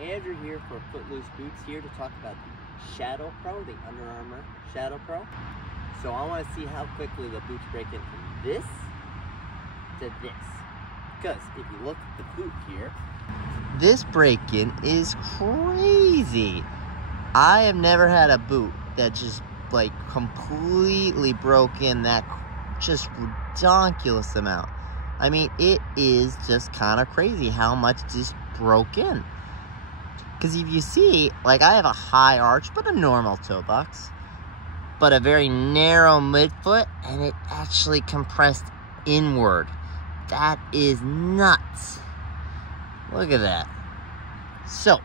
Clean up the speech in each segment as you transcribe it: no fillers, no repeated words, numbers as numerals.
Andrew here for Footloose Boots, here to talk about the Shadow Pro, the Under Armour Shadow Pro. So I want to see how quickly the boots break in from this to this. Because if you look at the boot here, this break-in is crazy. I have never had a boot that just like completely broke in that just ridiculous amount. I mean, it is just kind of crazy how much just broke in. Because if you see, like I have a high arch, but a normal toe box, but a very narrow midfoot, and it actually compressed inward. That is nuts. Look at that. So,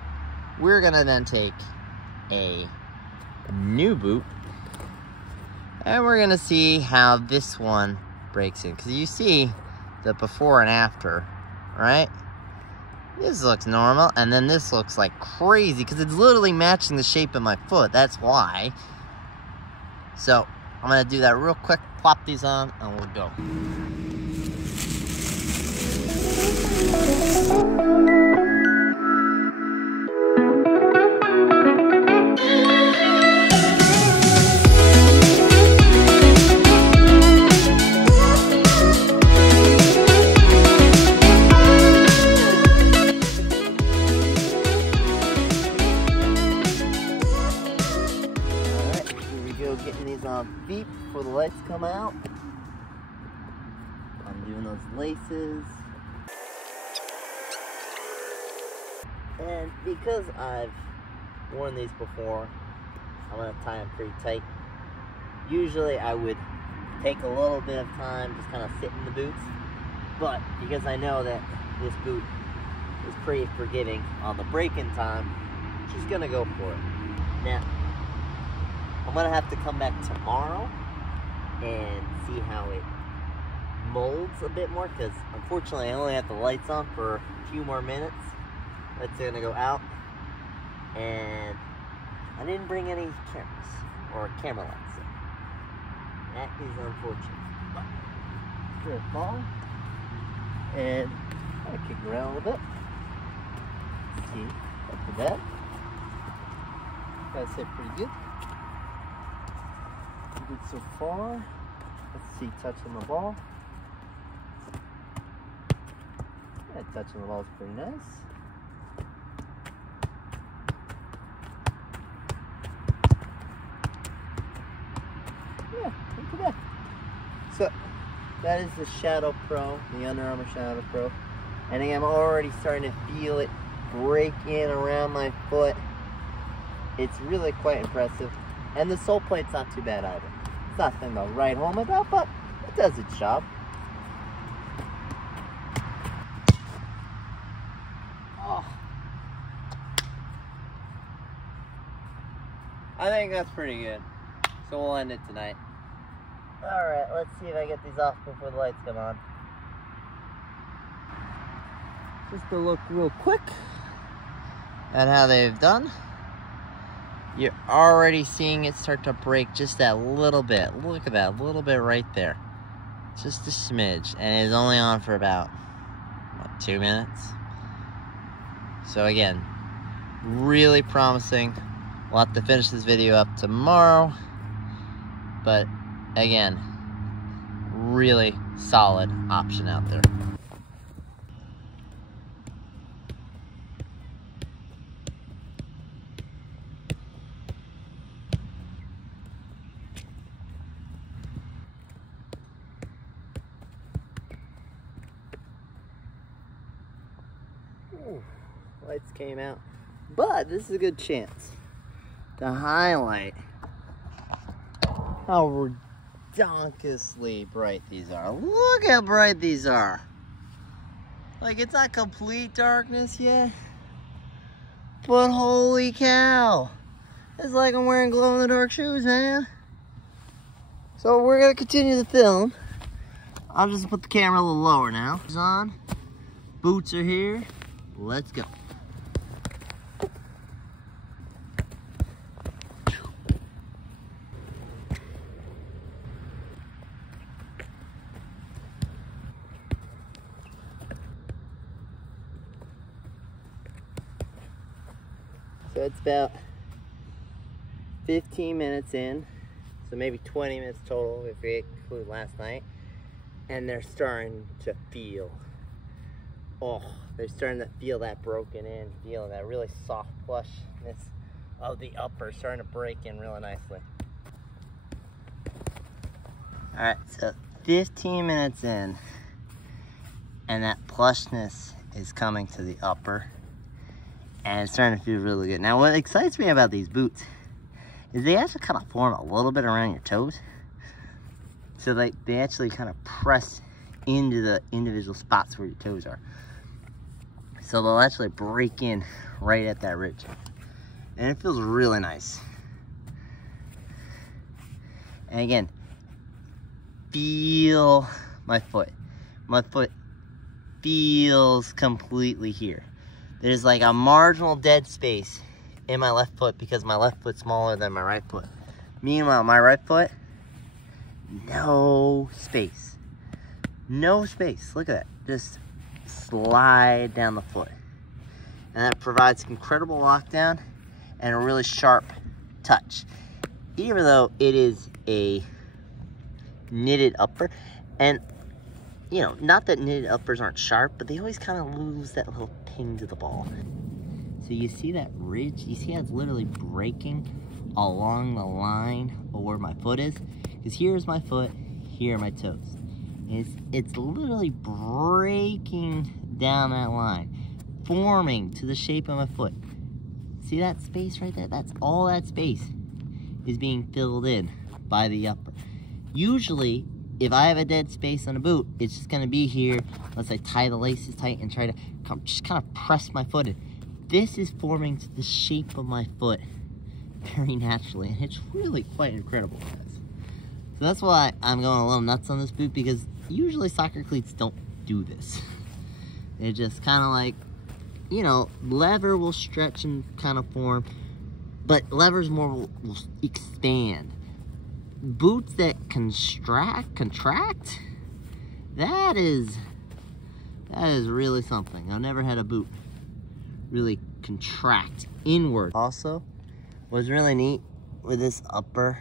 we're gonna then take a new boot, and we're gonna see how this one breaks in. Because you see the before and after, right? This looks normal, and then this looks like crazy because it's literally matching the shape of my foot. That's why. So, I'm gonna do that real quick, plop these on, and we'll go. Getting these on feet before the lights come out. I'm doing those laces. And because I've worn these before, I'm going to tie them pretty tight. Usually I would take a little bit of time, just kind of sit in the boots. But because I know that this boot is pretty forgiving on the break-in time, I'm just going to go for it. Now, I'm gonna have to come back tomorrow and see how it molds a bit more, because unfortunately I only have the lights on for a few more minutes. Lights are gonna go out, and I didn't bring any cameras or camera lights. That is unfortunate. But good fall, and I'm gonna kick around a little bit. Let's see, up to that. That's it, pretty good. Good so far. Let's see, touching the ball. Yeah, touching the ball is pretty nice. Yeah, look at that. So, that is the Shadow Pro, the Under Armour Shadow Pro. And I'm already starting to feel it break in around my foot. It's really quite impressive. And the sole plate's not too bad either. It's nothing to write home about, but it does its job. Oh. I think that's pretty good. So we'll end it tonight. Alright, let's see if I get these off before the lights come on. Just to look real quick at how they've done. You're already seeing it start to break just that little bit. Look at that little bit right there. Just a smidge. And it's only on for about, what, 2 minutes? So again, really promising. We'll have to finish this video up tomorrow. But again, really solid option out there. Ooh, lights came out, but this is a good chance to highlight how redonkulously bright these are. Look how bright these are. Like, it's not complete darkness yet, but holy cow, it's like I'm wearing glow-in-the-dark shoes, man. So we're gonna continue the film. I'll just put the camera a little lower now. It's on. Boots are here. Let's go. So it's about 15 minutes in, so maybe 20 minutes total if we include last night, and they're starting to feel, they're starting to feel that broken in, feel that really soft plushness of the upper starting to break in really nicely. All right, so 15 minutes in, and that plushness is coming to the upper, and it's starting to feel really good. Now, what excites me about these boots is they actually kind of form a little bit around your toes. So they actually kind of press into the individual spots where your toes are. So they'll actually break in right at that ridge. And it feels really nice. And again, feel my foot. My foot feels completely here. There's like a marginal dead space in my left foot because my left foot's smaller than my right foot. Meanwhile, my right foot, no space. No space. Look at that. Just slide down the foot. And that provides incredible lockdown and a really sharp touch. Even though it is a knitted upper, and you know, not that knitted uppers aren't sharp, but they always kind of lose that little ping to the ball. So you see that ridge? You see how it's literally breaking along the line of where my foot is? Because here's my foot, here are my toes. It's literally breaking down that line, forming to the shape of my foot. See that space right there? That's all that space is being filled in by the upper. Usually, if I have a dead space on a boot, it's just gonna be here unless I tie the laces tight and try to just kind of press my foot in. This is forming to the shape of my foot very naturally, and it's really quite incredible, guys. So that's why I'm going a little nuts on this boot, because usually soccer cleats don't do this. They're just kind of like, you know, leather will stretch and kind of form, but leathers more will expand. Boots that contract, that is really something. I've never had a boot really contract inward. Also, what's really neat with this upper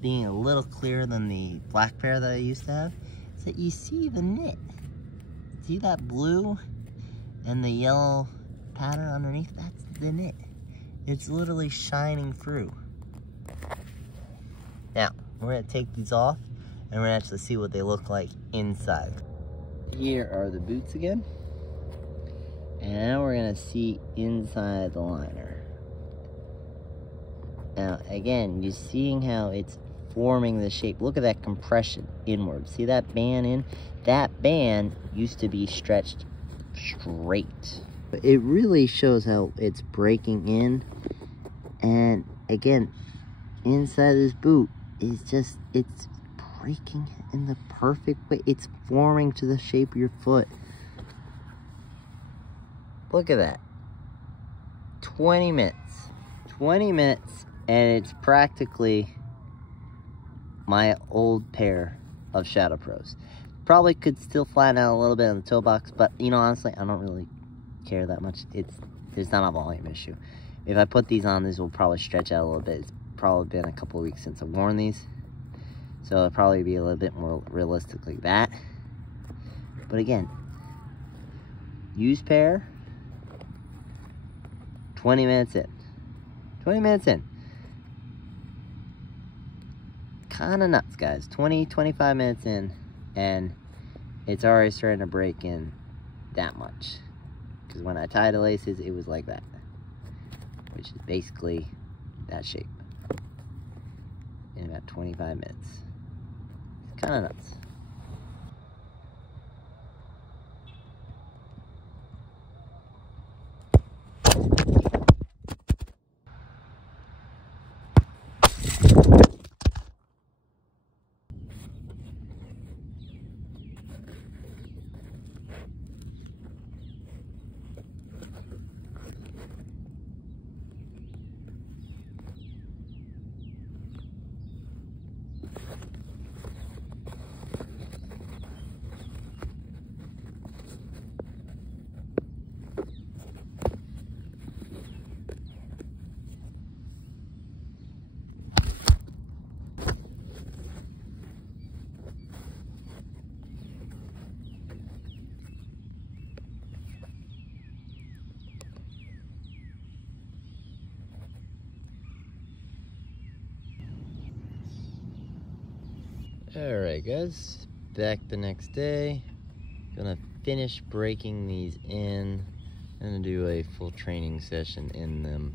being a little clearer than the black pair that I used to have is that you see the knit. See that blue and the yellow pattern underneath? That's the knit. It's literally shining through. Now, we're gonna take these off and we're gonna actually see what they look like inside. Here are the boots again. And now we're gonna see inside the liner. Now, again, you're seeing how it's forming the shape. Look at that compression inward. See that band in? That band used to be stretched straight. It really shows how it's breaking in. And again, inside this boot, it's breaking in the perfect way. It's forming to the shape of your foot. Look at that. 20 minutes. 20 minutes, and it's practically my old pair of Shadow Pros. Probably could still flatten out a little bit on the toe box, but you know, honestly, I don't really care that much. There's not a volume issue. If I put these on, these will probably stretch out a little bit. It's probably been a couple of weeks since I've worn these, so it'll probably be a little bit more realistic like that. But again, used pair, 20 minutes in. 20 minutes in. Kind of nuts, guys. 25 minutes in, and it's already starting to break in that much. Because when I tied the laces, it was like that, which is basically that shape in about 25 minutes. It's kind of nuts. Alright guys, back the next day. Gonna finish breaking these in. Gonna do a full training session in them.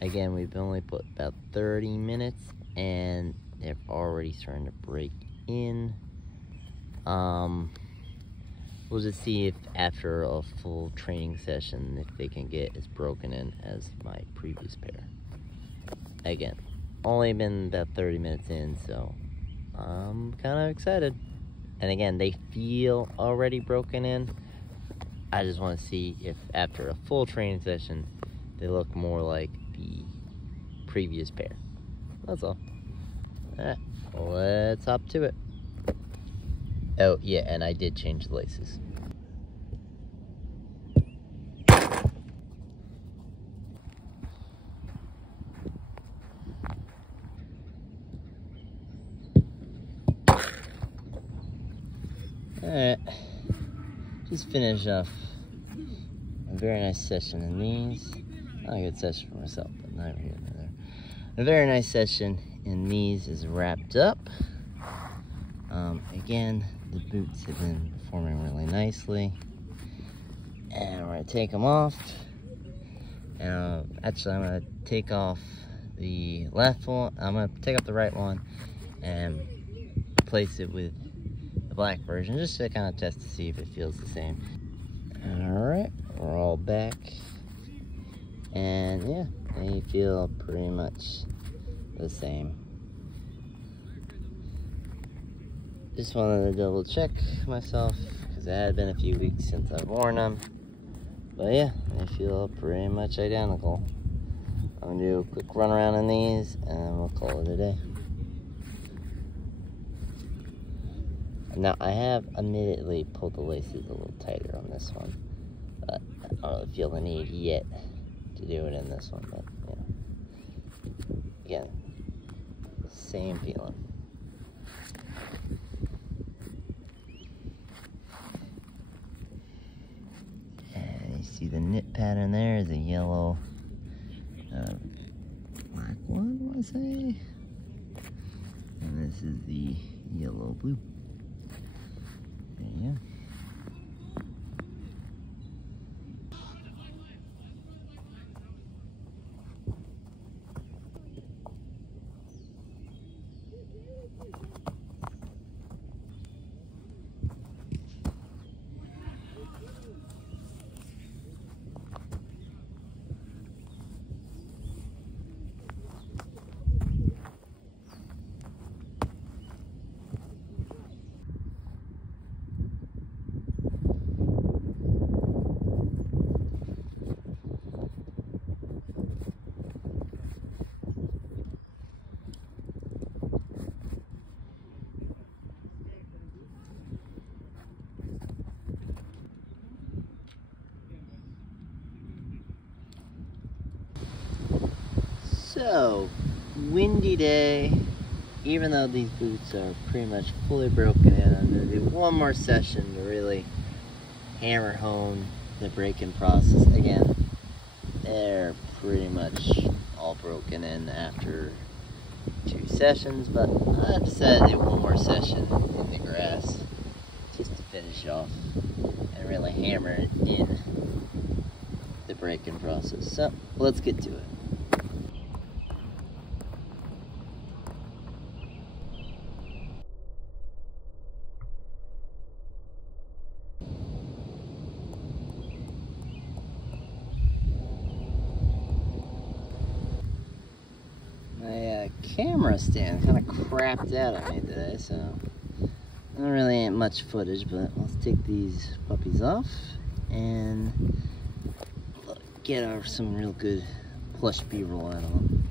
Again, we've only put about 30 minutes and they're already starting to break in. We'll just see if after a full training session, if they can get as broken in as my previous pair. Again, only been about 30 minutes in, so I'm kind of excited. And again, they feel already broken in. I just want to see if after a full training session, they look more like the previous pair. That's all. Alright, let's hop to it. Oh yeah, and I did change the laces. Alright, just finish off a very nice session in these. Not a good session for myself, but neither here nor there. A very nice session in these is wrapped up. Again, the boots have been performing really nicely. And we're gonna take them off. Actually, I'm gonna take off the left one. I'm gonna take off the right one and replace it with the black version, just to kind of test to see if it feels the same. Alright, we're all back. And yeah, they feel pretty much the same. Just wanted to double check myself because it had been a few weeks since I've worn them. But yeah, they feel pretty much identical. I'm gonna do a quick run around in these and then we'll call it a day. Now I have admittedly pulled the laces a little tighter on this one, but I don't really feel the need yet to do it in this one, but yeah. Again, same feeling. See the knit pattern there is a yellow, black one, I want to say. And this is the yellow blue. There you go. So, windy day. Even though these boots are pretty much fully broken in, I'm going to do one more session to really hammer home the break-in process. Again, they're pretty much all broken in after 2 sessions, but I decided to do one more session in the grass just to finish off and really hammer it in the break-in process. So, let's get to it. My camera stand kind of crapped out on me today, so there really ain't much footage, but let's take these puppies off and get some real good plush B-roll out of them.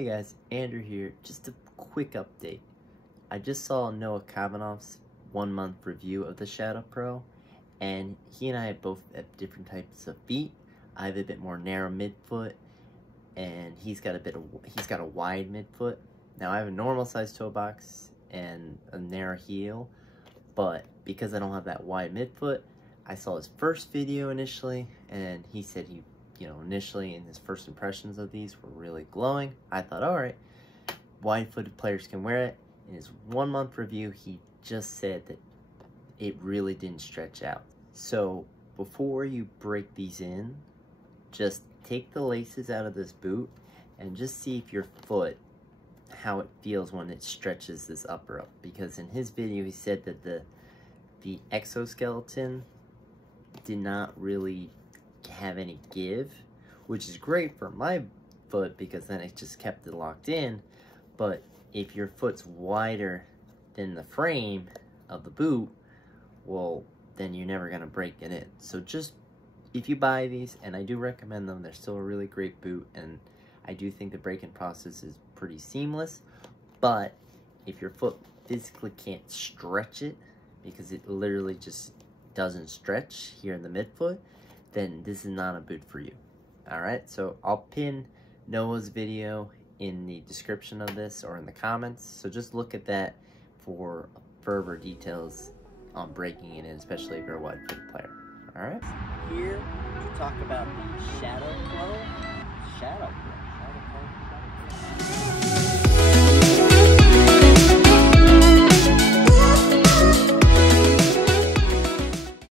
Hey guys, Andrew here. Just a quick update. I just saw Noah Kavanagh's 1 month review of the Shadow Pro, and he and I both have different types of feet. I have a bit more narrow midfoot, and he's got a wide midfoot. Now I have a normal size toe box and a narrow heel, but because I don't have that wide midfoot, I saw his first video initially, and he said he, initially in his first impressions of these were really glowing. I thought, all right, wide-footed players can wear it. In his 1 month review, he just said that it really didn't stretch out. So before you break these in, just take the laces out of this boot and just see if your foot, how it feels when it stretches this upper up. Because in his video, he said that the exoskeleton did not really have any give, which is great for my foot because then it just kept it locked in. But if your foot's wider than the frame of the boot, well, then you're never gonna break it in. So just, if you buy these, and I do recommend them, they're still a really great boot, and I do think the break-in process is pretty seamless. But if your foot physically can't stretch it, because it literally just doesn't stretch here in the midfoot, then this is not a boot for you. Alright, so I'll pin Noah's video in the description of this or in the comments, so just look at that for further details on breaking it in, especially if you're a wide-footed player. Alright? Here to talk about the Shadow Pro.